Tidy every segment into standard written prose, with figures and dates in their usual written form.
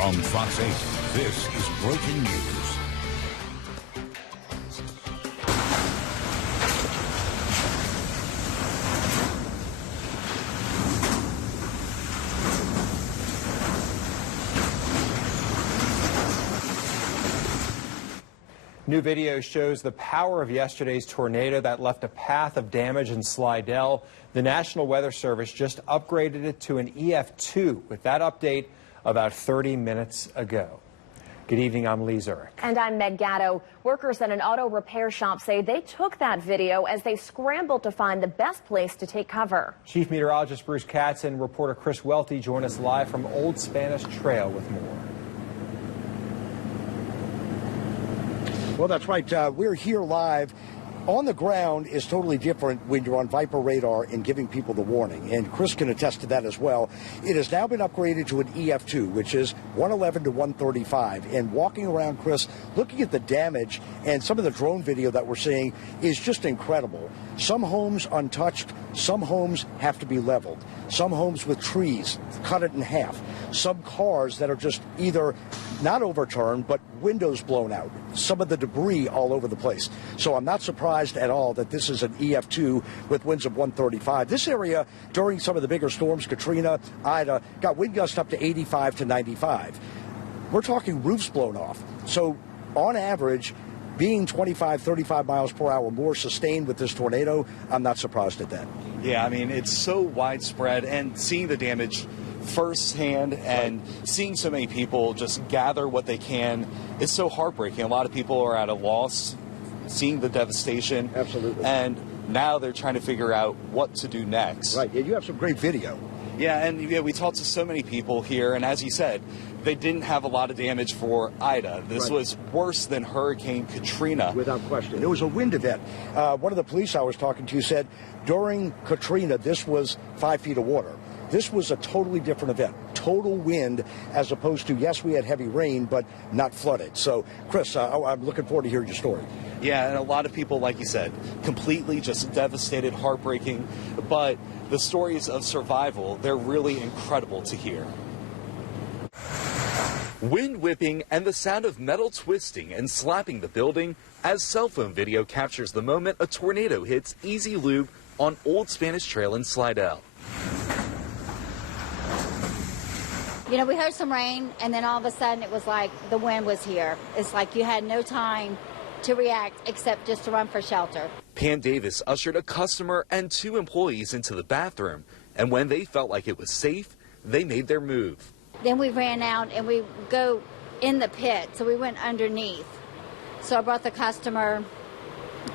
From Fox 8, this is Breaking News. New video shows the power of yesterday's tornado that left a path of damage in Slidell. The National Weather Service just upgraded it to an EF2 with that update about 30 minutes ago. Good evening, I'm Lee Zurich. And I'm Meg Gatto. Workers at an auto repair shop say they took that video as they scrambled to find the best place to take cover. Chief Meteorologist Bruce Katz and reporter Chris Welty join us live from Old Spanish Trail with more. Well, that's right. We're here live. On the ground is totally different when you're on Viper radar and giving people the warning. And Chris can attest to that as well. It has now been upgraded to an EF2, which is 111 to 135. And walking around, Chris, looking at the damage and some of the drone video that we're seeing is just incredible. Some homes untouched, some homes have to be leveled. Some homes with trees, cut it in half. Some cars that are just either not overturned, but windows blown out. Some of the debris all over the place. So I'm not surprised at all that this is an EF2 with winds of 135. This area, during some of the bigger storms, Katrina, Ida, got wind gusts up to 85 to 95. We're talking roofs blown off. So on average, being 25, 35 miles per hour more sustained with this tornado, I'm not surprised at that. Yeah, I mean, it's so widespread, and seeing the damage firsthand and seeing so many people just gather what they can, it's so heartbreaking. A lot of people are at a loss, seeing the devastation. Absolutely. And now they're trying to figure out what to do next. Right, and you have some great video. Yeah, and we talked to so many people here, and as you said, they didn't have a lot of damage for Ida. This was worse than Hurricane Katrina. Without question. It was a wind event. One of the police I was talking to said during Katrina, this was 5 feet of water. This was a totally different event. Total wind as opposed to, yes, we had heavy rain, but not flooded. So, Chris, I'm looking forward to hearing your story. Yeah, and a lot of people, like you said, completely just devastated, heartbreaking. But the stories of survival, they're really incredible to hear. Wind whipping and the sound of metal twisting and slapping the building as cell phone video captures the moment a tornado hits Easy Lube on Old Spanish Trail in Slidell. You know, we heard some rain, and then all of a sudden it was like the wind was here. It's like you had no time to react except just to run for shelter. Pam Davis ushered a customer and 2 employees into the bathroom, and when they felt like it was safe, they made their move. Then we ran out and we go in the pit, so we went underneath. So I brought the customer,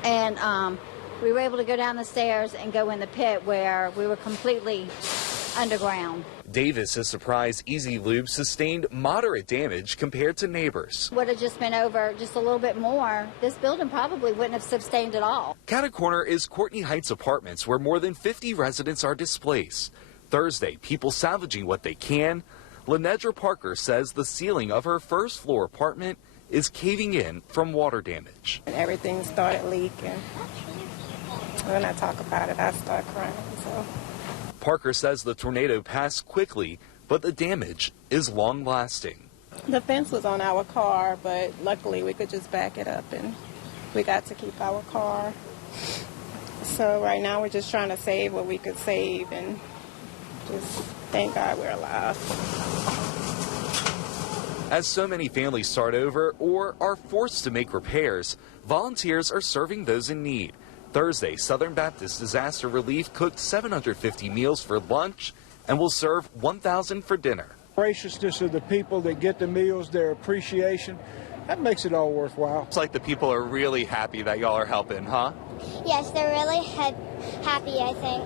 and we were able to go down the stairs and go in the pit where we were completely underground. Davis is surprised Easy Lube sustained moderate damage compared to neighbors. Would have just been over just a little bit more, this building probably wouldn't have sustained at all. Catty Corner is Courtney Heights Apartments, where more than 50 residents are displaced. Thursday, people salvaging what they can. Lenedra Parker says the ceiling of her first floor apartment is caving in from water damage. Everything started leaking. When I talk about it, I start crying. So. Parker says the tornado passed quickly, but the damage is long-lasting. The fence was on our car, but luckily we could just back it up and we got to keep our car. So right now we're just trying to save what we could save and just thank God we're alive. As so many families start over or are forced to make repairs, volunteers are serving those in need. Thursday, Southern Baptist Disaster Relief cooked 750 meals for lunch and will serve 1,000 for dinner. Graciousness of the people that get the meals, their appreciation, that makes it all worthwhile. It's like the people are really happy that y'all are helping, huh? Yes, they're really happy, I think.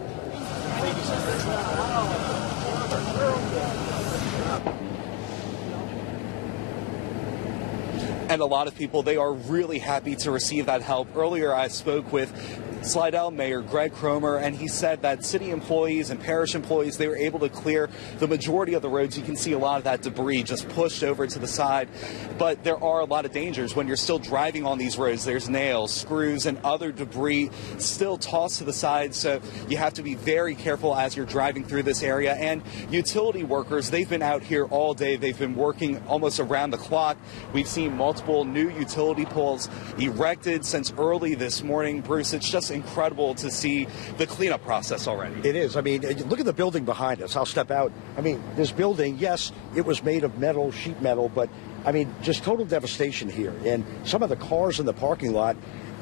And a lot of people, they are really happy to receive that help. Earlier, I spoke with Slidell Mayor Greg Cromer, and he said that city employees and parish employees, they were able to clear the majority of the roads. You can see a lot of that debris just pushed over to the side, but there are a lot of dangers when you're still driving on these roads. There's nails, screws, and other debris still tossed to the side, so you have to be very careful as you're driving through this area. And utility workers, they've been out here all day. They've been working almost around the clock. We've seen multiple new utility poles erected since early this morning. Bruce, it's just incredible to see the cleanup process already. It is. I mean, look at the building behind us. I'll step out. I mean, this building, yes, it was made of metal, sheet metal, but I mean, just total devastation here. And some of the cars in the parking lot,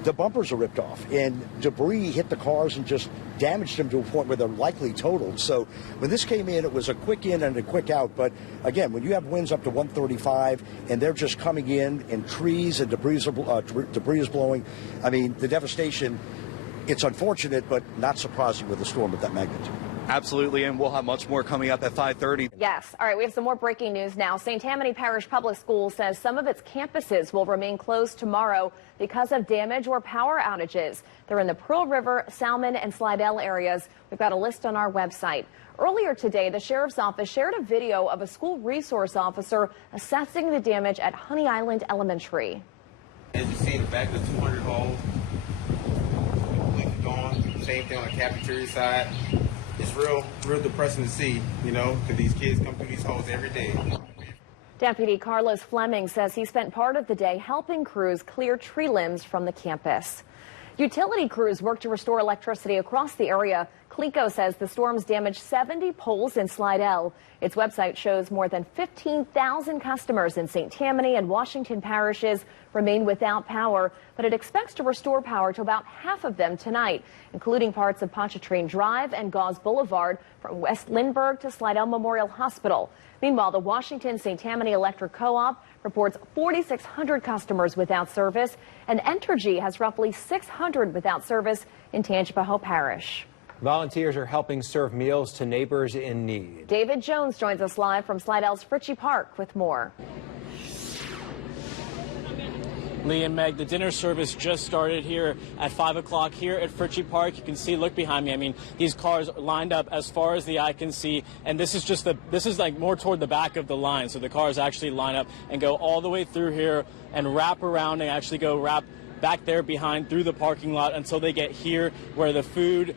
the bumpers are ripped off, and debris hit the cars and just damaged them to a point where they're likely totaled. So when this came in, it was a quick in and a quick out. But again, when you have winds up to 135 and they're just coming in and trees and debris is blowing, I mean, the devastation, it's unfortunate, but not surprising with a storm of that magnitude. Absolutely, and we'll have much more coming up at 5:30. Yes. All right, we have some more breaking news now. St. Tammany Parish Public Schools says some of its campuses will remain closed tomorrow because of damage or power outages. They're in the Pearl River, Salmon, and Slidell areas. We've got a list on our website. Earlier today, the sheriff's office shared a video of a school resource officer assessing the damage at Honey Island Elementary. As you see in the back of the 200 holes, completely gone. Same thing on the cafeteria side. It's real depressing to see, you know, because these kids come through these holes every day. Deputy Carlos Fleming says he spent part of the day helping crews clear tree limbs from the campus. Utility crews work to restore electricity across the area. CLECO says the storms damaged 70 poles in Slidell. Its website shows more than 15,000 customers in St. Tammany and Washington parishes remain without power, but it expects to restore power to about half of them tonight, including parts of Pontchartrain Drive and Gauze Boulevard from West Lindbergh to Slidell Memorial Hospital. Meanwhile, the Washington St. Tammany Electric Co-op reports 4,600 customers without service, and Entergy has roughly 600 without service in Tangipahoa Parish. Volunteers are helping serve meals to neighbors in need. David Jones joins us live from Slidell's Fritchie Park with more. Lee and Meg, the dinner service just started here at 5 o'clock here at Fritchie Park. You can see, look behind me. I mean, these cars are lined up as far as the eye can see, and this is like more toward the back of the line. So the cars actually line up and go all the way through here and wrap around and actually go wrap back there behind through the parking lot until they get here where the food,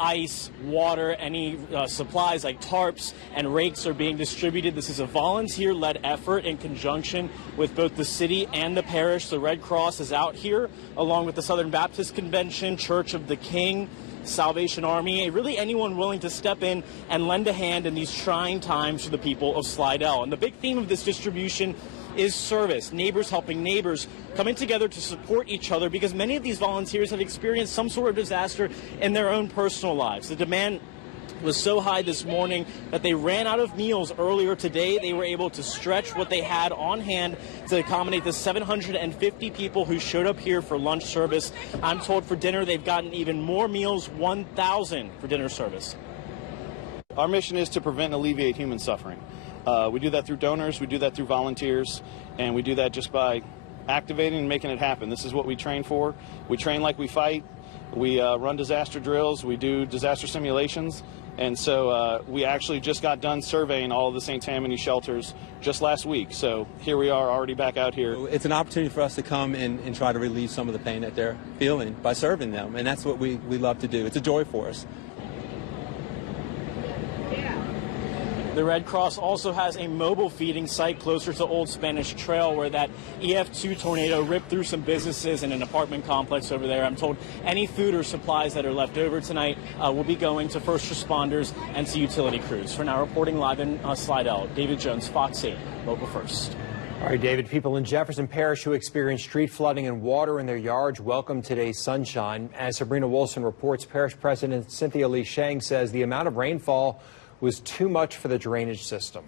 ice, water, any supplies like tarps and rakes are being distributed. This is a volunteer-led effort in conjunction with both the city and the parish. The Red Cross is out here along with the Southern Baptist Convention, Church of the King, Salvation Army, really anyone willing to step in and lend a hand in these trying times for the people of Slidell. And the big theme of this distribution is service, neighbors helping neighbors, coming together to support each other because many of these volunteers have experienced some sort of disaster in their own personal lives. The demand was so high this morning that they ran out of meals earlier today. They were able to stretch what they had on hand to accommodate the 750 people who showed up here for lunch service. I'm told for dinner they've gotten even more meals, 1,000 for dinner service. Our mission is to prevent and alleviate human suffering. We do that through donors, we do that through volunteers, and we do that just by activating and making it happen. This is what we train for. We train like we fight. We run disaster drills. We do disaster simulations. And so we actually just got done surveying all of the St. Tammany shelters just last week. So here we are already back out here. It's an opportunity for us to come and try to relieve some of the pain that they're feeling by serving them. And that's what we love to do. It's a joy for us. The Red Cross also has a mobile feeding site closer to Old Spanish Trail where that EF2 tornado ripped through some businesses and an apartment complex over there. I'm told any food or supplies that are left over tonight will be going to first responders and to utility crews. For now, reporting live in Slidell, David Jones, Fox 8, Local First. All right, David, people in Jefferson Parish who experienced street flooding and water in their yards welcome today's sunshine. As Sabrina Wilson reports, Parish President Cynthia Lee Shang says the amount of rainfall was too much for the drainage system.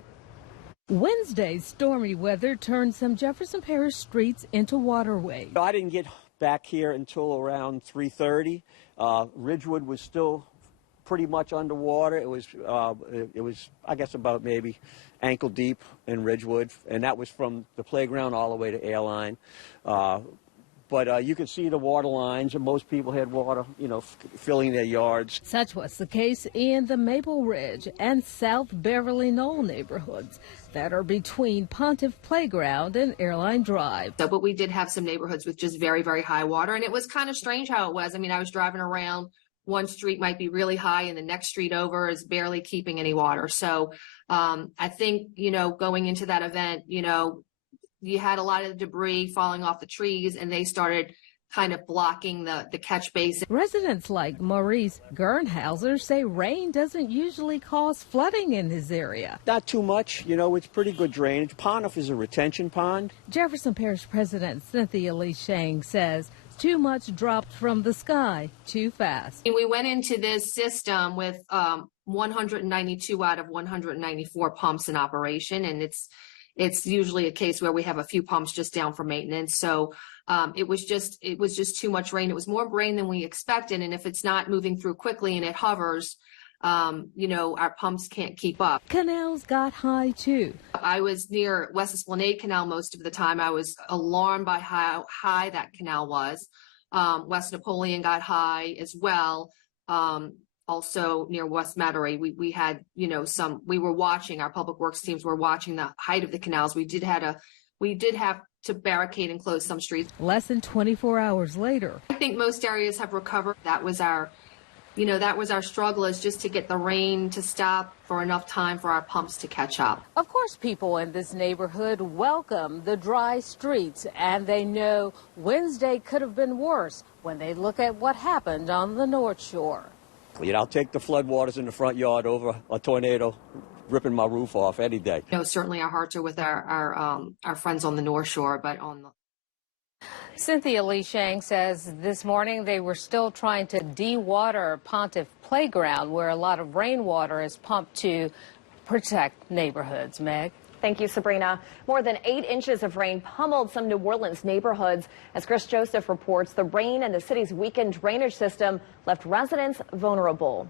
Wednesday's stormy weather turned some Jefferson Parish streets into waterways. I didn't get back here until around 3:30. Ridgewood was still pretty much underwater. It was I guess about maybe ankle deep in Ridgewood, and that was from the playground all the way to Airline. but you could see the water lines, and most people had water, filling their yards. Such was the case in the Maple Ridge and South Beverly Knoll neighborhoods that are between Pontiff Playground and Airline Drive. But we did have some neighborhoods with just very, very high water, and it was kind of strange how it was. I mean, I was driving around, one street might be really high and the next street over is barely keeping any water. So I think, going into that event, you had a lot of debris falling off the trees, and they started kind of blocking the catch basin. Residents like Maurice Gernhauser say rain doesn't usually cause flooding in his area. Not too much, it's pretty good drainage. Pontiff is a retention pond. Jefferson Parish President Cynthia Lee Shang says too much dropped from the sky too fast. We went into this system with 192 out of 194 pumps in operation, and it's usually a case where we have a few pumps just down for maintenance. So it was just too much rain. It was more rain than we expected, and if it's not moving through quickly and it hovers, our pumps can't keep up. Canals got high too. I was near West Esplanade Canal most of the time. I was alarmed by how high that canal was. West Napoleon got high as well. Also near West Metairie, we had, we were watching, our public works teams were watching the height of the canals. We did have to barricade and close some streets. Less than 24 hours later. I think most areas have recovered. That was our struggle, is just to get the rain to stop for enough time for our pumps to catch up. Of course, people in this neighborhood welcome the dry streets, and they know Wednesday could have been worse when they look at what happened on the North Shore. I'll take the floodwaters in the front yard over a tornado ripping my roof off any day. Certainly our hearts are with our friends on the North Shore, but on the... Cynthia Lee Shang says this morning they were still trying to de-water Pontiff Playground, where a lot of rainwater is pumped to protect neighborhoods. Meg? Thank you, Sabrina. More than 8 inches of rain pummeled some New Orleans neighborhoods. As Chris Joseph reports, the rain and the city's weakened drainage system left residents vulnerable.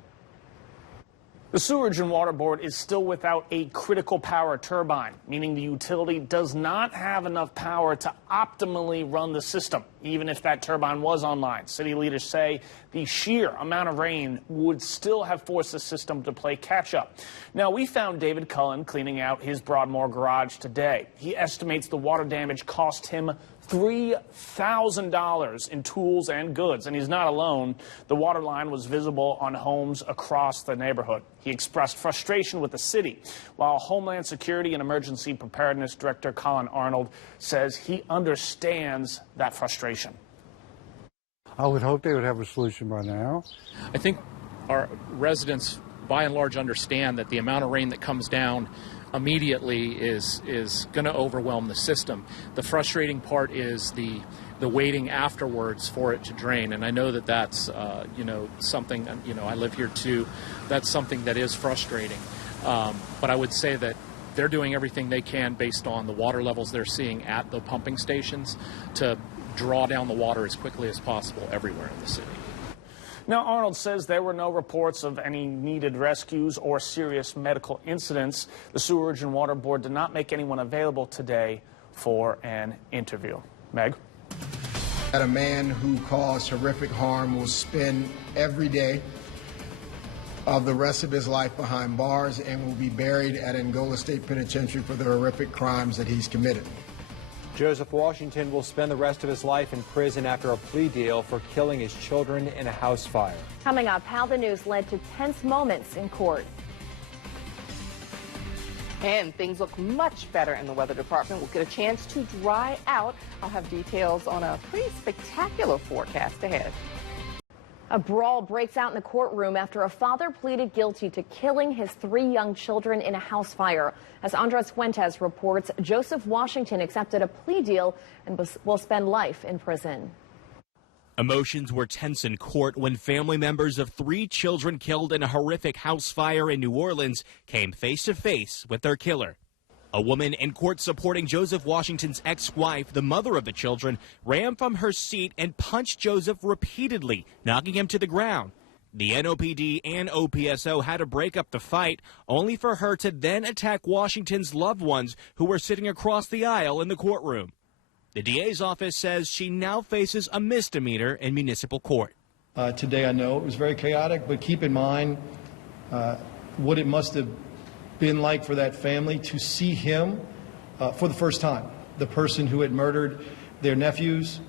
The Sewerage and Water Board is still without a critical power turbine, meaning the utility does not have enough power to optimally run the system, even if that turbine was online. City leaders say the sheer amount of rain would still have forced the system to play catch-up. Now, we found David Cullen cleaning out his Broadmoor garage today. He estimates the water damage cost him $3,000 in tools and goods, and he's not alone. The water line was visible on homes across the neighborhood. He expressed frustration with the city, while Homeland Security and Emergency Preparedness Director Colin Arnold says he understands that frustration. I would hope they would have a solution by now. I think our residents, by and large, understand that the amount of rain that comes down immediately is going to overwhelm the system. The frustrating part is the waiting afterwards for it to drain, and I know that that's something, I live here too, that's something that is frustrating, but I would say that they're doing everything they can based on the water levels they're seeing at the pumping stations to draw down the water as quickly as possible everywhere in the city. Now, Arnold says there were no reports of any needed rescues or serious medical incidents. The Sewerage and Water Board did not make anyone available today for an interview. Meg? That a man who caused horrific harm will spend every day of the rest of his life behind bars and will be buried at Angola State Penitentiary for the horrific crimes that he's committed. Joseph Washington will spend the rest of his life in prison after a plea deal for killing his children in a house fire. Coming up, how the news led to tense moments in court. And things look much better in the weather department. We'll get a chance to dry out. I'll have details on a pretty spectacular forecast ahead. A brawl breaks out in the courtroom after a father pleaded guilty to killing his 3 young children in a house fire. As Andres Fuentes reports, Joseph Washington accepted a plea deal and will spend life in prison. Emotions were tense in court when family members of 3 children killed in a horrific house fire in New Orleans came face to face with their killer. A woman in court supporting Joseph Washington's ex-wife, the mother of the children, ran from her seat and punched Joseph repeatedly, knocking him to the ground. The NOPD and OPSO had to break up the fight, only for her to then attack Washington's loved ones who were sitting across the aisle in the courtroom. The DA's office says she now faces a misdemeanor in municipal court. Today, I know it was very chaotic, but keep in mind what it must have been like for that family to see him for the first time. The person who had murdered their nephews,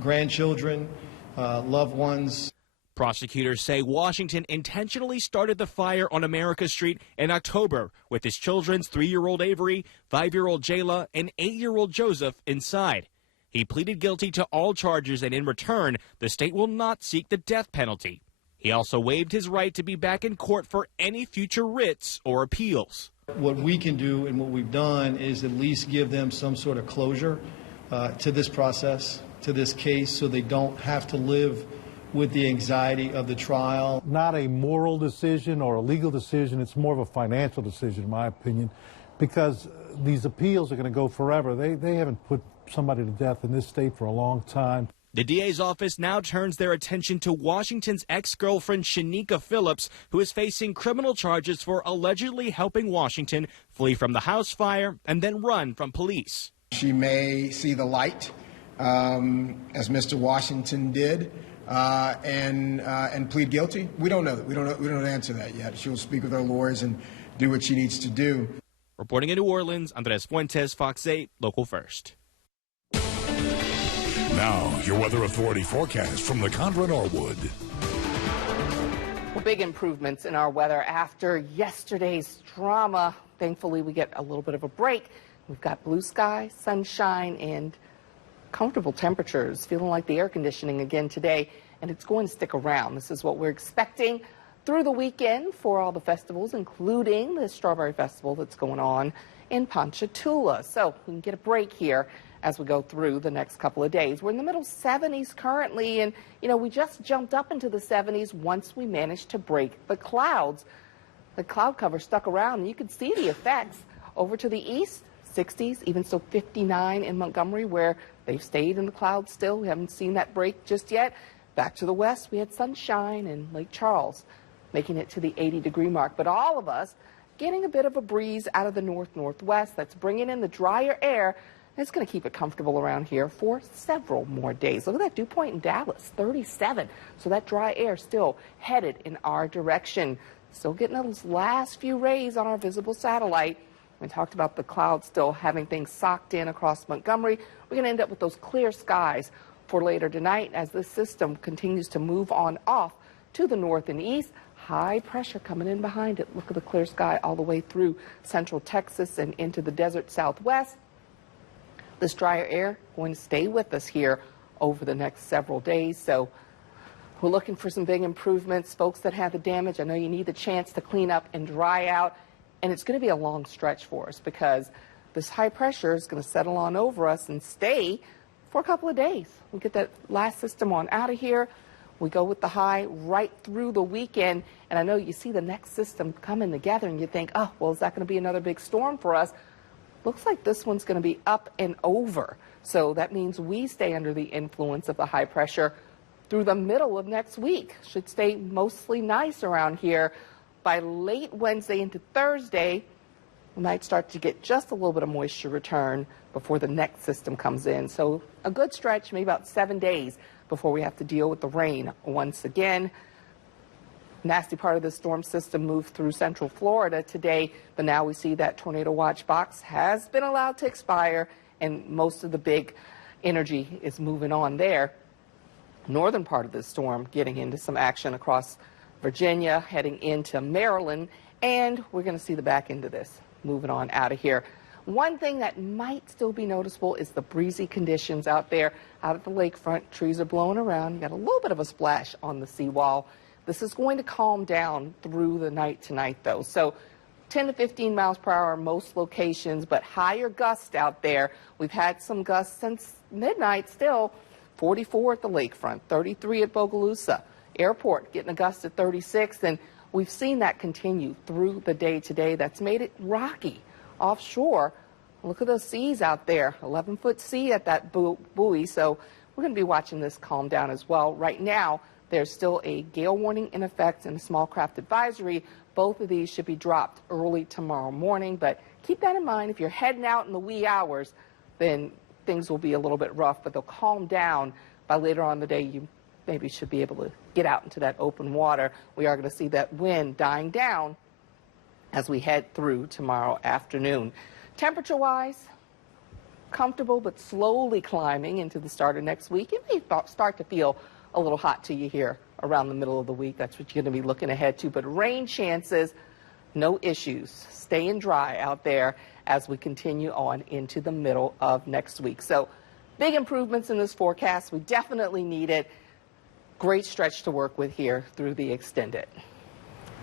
grandchildren, loved ones. Prosecutors say Washington intentionally started the fire on America Street in October with his children's 3-year-old Avery, 5-year-old Jayla, and 8-year-old Joseph inside. He pleaded guilty to all charges, and in return, the state will not seek the death penalty. He also waived his right to be back in court for any future writs or appeals. What we can do and what we've done is at least give them some sort of closure to this process, to this case, so they don't have to live with the anxiety of the trial. Not a moral decision or a legal decision. It's more of a financial decision, in my opinion, because these appeals are going to go forever. They haven't put somebody to death in this state for a long time. The DA's office now turns their attention to Washington's ex-girlfriend Shanika Phillips, who is facing criminal charges for allegedly helping Washington flee from the house fire and then run from police. She may see the light, as Mr. Washington did, and plead guilty. We don't know that. We don't answer that yet. She will speak with her lawyers and do what she needs to do. Reporting in New Orleans, Andres Fuentes, Fox 8, Local First. Now, your Weather Authority forecast from the Condra Norwood. Well, big improvements in our weather after yesterday's drama. Thankfully, we get a little bit of a break. We've got blue sky, sunshine, and comfortable temperatures, feeling like the air conditioning again today, and it's going to stick around. This is what we're expecting through the weekend for all the festivals, including the Strawberry Festival that's going on in Ponchatoula. So we can get a break here as we go through the next couple of days. We're in the middle 70s currently, and we just jumped up into the 70s once we managed to break the clouds. The cloud cover stuck around, and you could see the effects over to the east, 60s, even still 59 in Montgomery, where they've stayed in the clouds still. We haven't seen that break just yet. Back to the west, we had sunshine in Lake Charles, making it to the 80-degree mark. But all of us getting a bit of a breeze out of the north-northwest that's bringing in the drier air. It's going to keep it comfortable around here for several more days. Look at that dew point in Dallas, 37. So that dry air still headed in our direction. Still getting those last few rays on our visible satellite. We talked about the clouds still having things socked in across Montgomery. We're going to end up with those clear skies for later tonight as this system continues to move on off to the north and east. High pressure coming in behind it. Look at the clear sky all the way through central Texas and into the desert southwest. This drier air going to stay with us here over the next several days. So we're looking for some big improvements. Folks that have the damage, I know you need the chance to clean up and dry out. And it's going to be a long stretch for us because this high pressure is going to settle on over us and stay for a couple of days. We get that last system on out of here. We go with the high right through the weekend. And I know you see the next system coming together and you think, oh, well, is that going to be another big storm for us? Looks like this one's going to be up and over. So that means we stay under the influence of the high pressure through the middle of next week. Should stay mostly nice around here. By late Wednesday into Thursday, we might start to get just a little bit of moisture return before the next system comes in. So a good stretch, maybe about 7 days before we have to deal with the rain once again. Nasty part of the storm system moved through central Florida today, but now we see that tornado watch box has been allowed to expire, and most of the big energy is moving on there. Northern part of the storm getting into some action across Virginia, heading into Maryland, and we're going to see the back end of this moving on out of here. One thing that might still be noticeable is the breezy conditions out there. Out at the lakefront, trees are blowing around. You got a little bit of a splash on the seawall. This is going to calm down through the night tonight, though. So 10 to 15 miles per hour in most locations, but higher gusts out there. We've had some gusts since midnight still. 44 at the lakefront, 33 at Bogalusa. Airport getting a gust at 36, and we've seen that continue through the day today. That's made it rocky offshore. Look at those seas out there, 11-foot sea at that buoy. So we're going to be watching this calm down as well. Right now, there's still a gale warning in effect and a small craft advisory. Both of these should be dropped early tomorrow morning, but keep that in mind. If you're heading out in the wee hours, then things will be a little bit rough, but they'll calm down by later on in the day. You maybe should be able to get out into that open water. We are going to see that wind dying down as we head through tomorrow afternoon. Temperature-wise, comfortable but slowly climbing into the start of next week. It may start to feel a little hot to you here around the middle of the week. That's what you're going to be looking ahead to. But rain chances, no issues. Staying dry out there as we continue on into the middle of next week. So big improvements in this forecast. We definitely need it. Great stretch to work with here through the extended.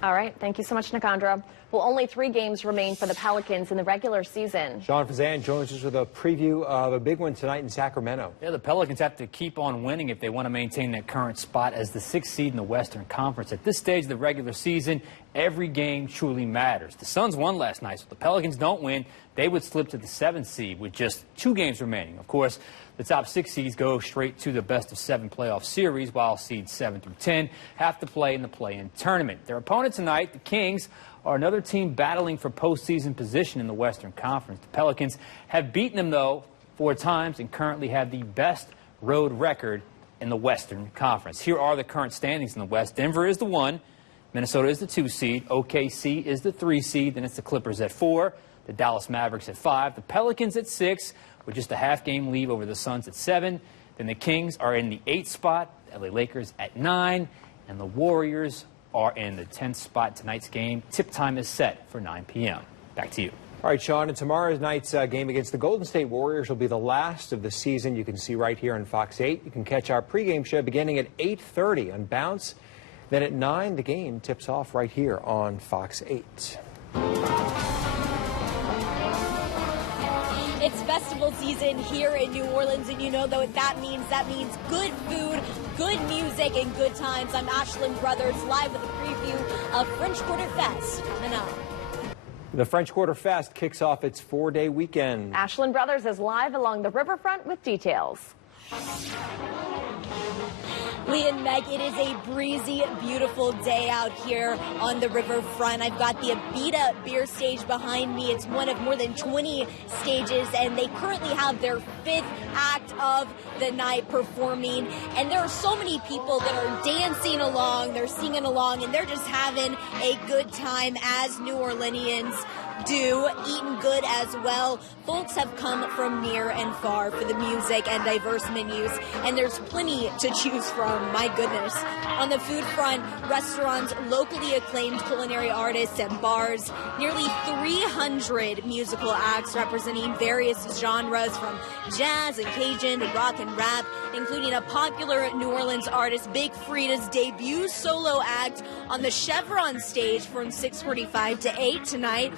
All right. Thank you so much, Nicandra. Well, only 3 games remain for the Pelicans in the regular season. Sean Fazan joins us with a preview of a big one tonight in Sacramento. Yeah, the Pelicans have to keep on winning if they want to maintain their current spot as the 6th seed in the Western Conference. At this stage of the regular season, every game truly matters. The Suns won last night, so if the Pelicans don't win, they would slip to the 7th seed with just 2 games remaining. Of course, the top 6 seeds go straight to the best-of-7 playoff series, while seeds 7 through 10 have to play in the play-in tournament. Their opponent tonight, the Kings, are another team battling for postseason position in the Western Conference. The Pelicans have beaten them, though, 4 times and currently have the best road record in the Western Conference. Here are the current standings in the West. Denver is the 1. Minnesota is the 2 seed. OKC is the 3 seed. Then it's the Clippers at 4. The Dallas Mavericks at 5. The Pelicans at 6, with just a half-game lead over the Suns at 7. Then the Kings are in the 8th spot. The LA Lakers at 9. And the Warriors are in the 10th spot. Tonight's game, tip time is set for 9 p.m. Back to you. All right, Sean, and tomorrow night's game against the Golden State Warriors will be the last of the season. You can see right here on Fox 8. You can catch our pregame show beginning at 8:30 on Bounce. Then at 9, the game tips off right here on Fox 8. It's festival season here in New Orleans, and you know what that means. That means good food, good music, and good times. I'm Ashlyn Brothers, live with a preview of French Quarter Fest coming up. The French Quarter Fest kicks off its 4-day weekend. Ashlyn Brothers is live along the riverfront with details. Lee and Meg, it is a breezy, beautiful day out here on the riverfront. I've got the Abita beer stage behind me. It's one of more than 20 stages, and they currently have their 5th act of the night performing. And there are so many people that are dancing along, they're singing along, and they're just having a good time, as New Orleanians do, eating good as well. Folks have come from near and far for the music and diverse menus, and there's plenty to choose from, my goodness. On the food front, restaurants, locally acclaimed culinary artists, and bars, nearly 300 musical acts representing various genres from jazz and Cajun to rock and rap, including a popular New Orleans artist, Big Frida's debut solo act on the Chevron stage from 6:45 to 8 tonight.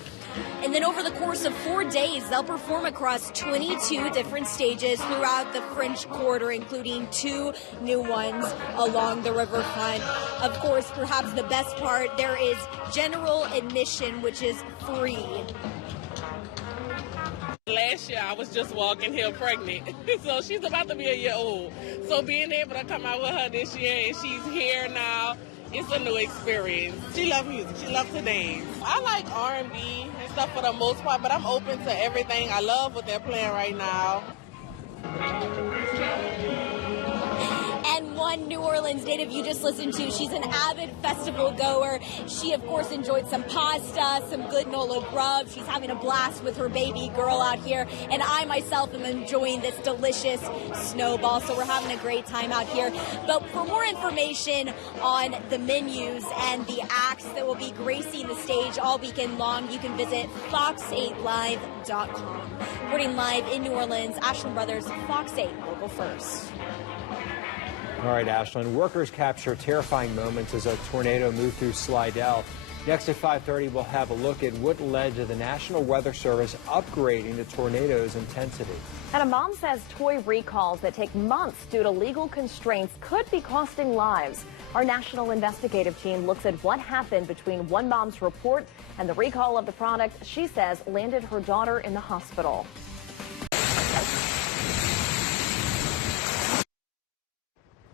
And then over the course of 4 days, they'll perform across 22 different stages throughout the French Quarter, including 2 new ones along the riverfront. Of course, perhaps the best part, there is general admission, which is free. Last year, I was just walking here pregnant, so she's about to be a year old. So being able to come out with her this year, and she's here now, it's a new experience. She loves music. She loves to dance. I like R&B and stuff for the most part, but I'm open to everything. I love what they're playing right now. And one New Orleans native you just listened to, she's an avid festival goer. She, of course, enjoyed some pasta, some good Nola grub. She's having a blast with her baby girl out here. And I, myself, am enjoying this delicious snowball. So we're having a great time out here. But for more information on the menus and the acts that will be gracing the stage all weekend long, you can visit fox8live.com. Reporting live in New Orleans, Ashlyn Brothers, Fox 8, local first. All right, Ashlyn. Workers capture terrifying moments as a tornado moved through Slidell. Next at 5:30, we'll have a look at what led to the National Weather Service upgrading the tornado's intensity. And a mom says toy recalls that take months due to legal constraints could be costing lives. Our national investigative team looks at what happened between one mom's report and the recall of the product she says landed her daughter in the hospital.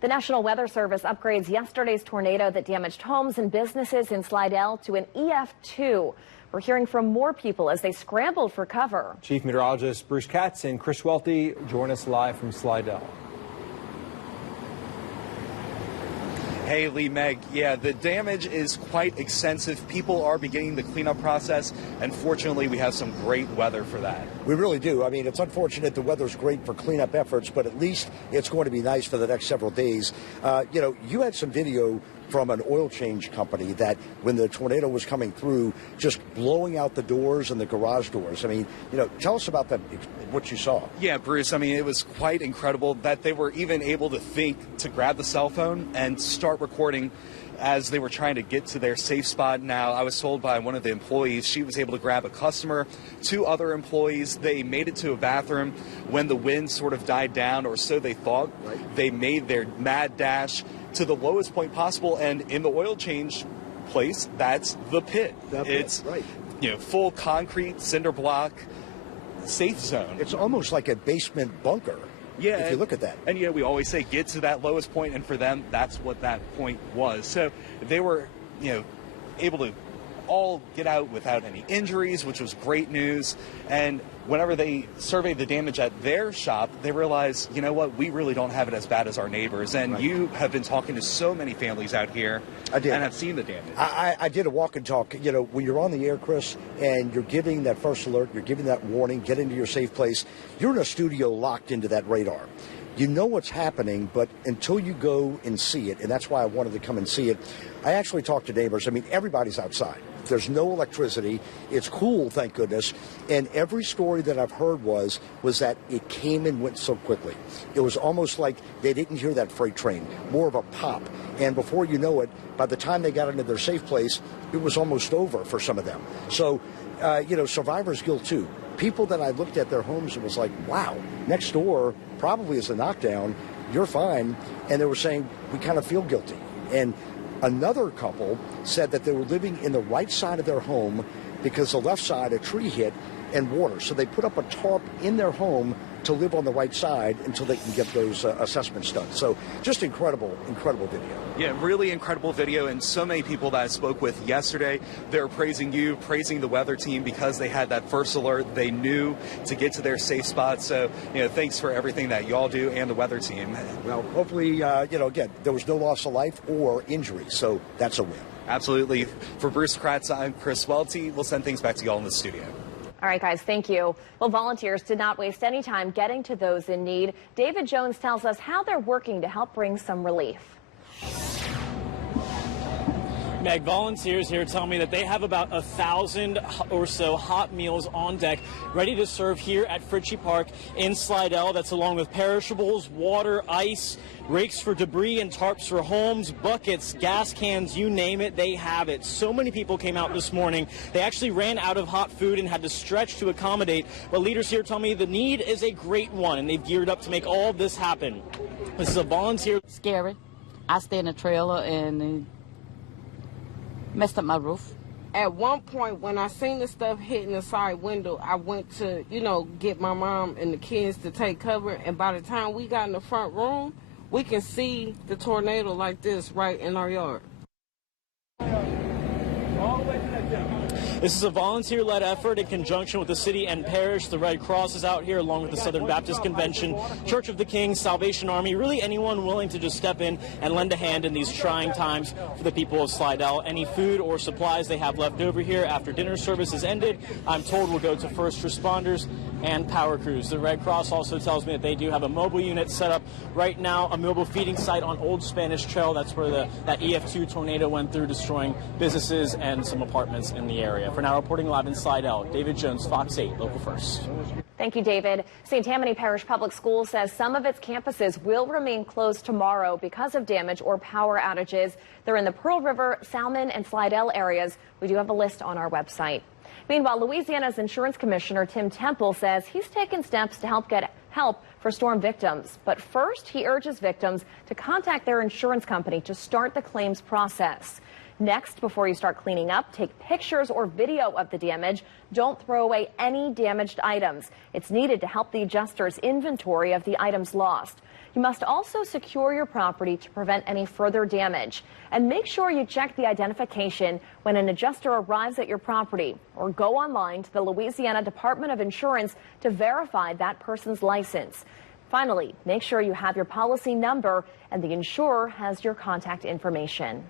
The National Weather Service upgrades yesterday's tornado that damaged homes and businesses in Slidell to an EF2. We're hearing from more people as they scrambled for cover. Chief Meteorologist Bruce Katz and Chris Welty join us live from Slidell. Hey, Lee, Meg. Yeah, the damage is quite extensive. People are beginning the cleanup process, and fortunately, we have some great weather for that. We really do. I mean, it's unfortunate the weather's great for cleanup efforts, but at least it's going to be nice for the next several days. You had some video from an oil change company that when the tornado was coming through, just blowing out the doors and the garage doors. I mean, tell us about that, what you saw. Yeah, Bruce, I mean, it was quite incredible that they were even able to think to grab the cell phone and start recording as they were trying to get to their safe spot. Now, I was told by one of the employees, she was able to grab a customer, 2 other employees. They made it to a bathroom when the wind sort of died down, or so they thought. Right. They made their mad dash to the lowest point possible, and in the oil change place, that's the pit. It's right. Full concrete, cinder block, safe zone. It's almost like a basement bunker. Yeah, if you look at that. And we always say get to that lowest point, and for them, that's what that point was. So they were, able to all get out without any injuries, which was great news. And whenever they surveyed the damage at their shop, they realized, we really don't have it as bad as our neighbors. And right. You have been talking to so many families out here. I did. And have seen the damage. I did a walk and talk. When you're on the air, Chris, and you're giving that first alert, you're giving that warning, get into your safe place, you're in a studio locked into that radar. You know what's happening, but until you go and see it, and that's why I wanted to come and see it, I actually talked to neighbors. I mean, everybody's outside. There's no electricity. It's cool, thank goodness. And every story that I've heard was that it came and went so quickly. It was almost like they didn't hear that freight train, more of a pop. And before you know it, by the time they got into their safe place, it was almost over for some of them. So, survivor's guilt too. People that I looked at their homes and was like, wow, next door probably is a knockdown. You're fine. And they were saying, we kind of feel guilty. And another couple said that they were living in the right side of their home because the left side, a tree hit and water. So they put up a tarp in their home to live on the right side until they can get those assessments done. So just incredible, incredible video. Yeah, really incredible video. And so many people that I spoke with yesterday, they're praising you, praising the weather team because they had that first alert. They knew to get to their safe spot. So, thanks for everything that y'all do and the weather team. Well, hopefully, again, there was no loss of life or injury. So that's a win. Absolutely. For Bruce Kratz, I'm Chris Welty. We'll send things back to y'all in the studio. All right, guys, thank you. Well, volunteers did not waste any time getting to those in need. David Jones tells us how they're working to help bring some relief. Meg, volunteers here tell me that they have about 1,000 or so hot meals on deck ready to serve here at Fritchie Park in Slidell. That's along with perishables, water, ice, rakes for debris and tarps for homes, buckets, gas cans, you name it, they have it. So many people came out this morning. They actually ran out of hot food and had to stretch to accommodate. But leaders here tell me the need is a great one, and they've geared up to make all of this happen. This is a volunteer. Scary. I stay in a trailer and messed up my roof. At one point, when I seen the stuff hitting the side window, I went to, get my mom and the kids to take cover. And by the time we got in the front room, we can see the tornado like this right in our yard. This is a volunteer-led effort in conjunction with the city and parish. The Red Cross is out here along with the Southern Baptist Convention, Church of the King, Salvation Army, really anyone willing to just step in and lend a hand in these trying times for the people of Slidell. Any food or supplies they have left over here after dinner service is ended, I'm told will go to first responders and power crews. The Red Cross also tells me that they do have a mobile unit set up right now, a mobile feeding site on Old Spanish Trail. That's where that EF2 tornado went through, destroying businesses and some apartments in the area. For now, reporting live in Slidell, David Jones, Fox 8, Local First. Thank you, David. St. Tammany Parish Public Schools says some of its campuses will remain closed tomorrow because of damage or power outages. They're in the Pearl River, Salmon, and Slidell areas. We do have a list on our website. Meanwhile, Louisiana's Insurance Commissioner Tim Temple says he's taken steps to help get help for storm victims. But first, he urges victims to contact their insurance company to start the claims process. Next, before you start cleaning up, take pictures or video of the damage. Don't throw away any damaged items. It's needed to help the adjuster's inventory of the items lost. You must also secure your property to prevent any further damage. And make sure you check the identification when an adjuster arrives at your property, or go online to the Louisiana Department of Insurance to verify that person's license. Finally, make sure you have your policy number and the insurer has your contact information.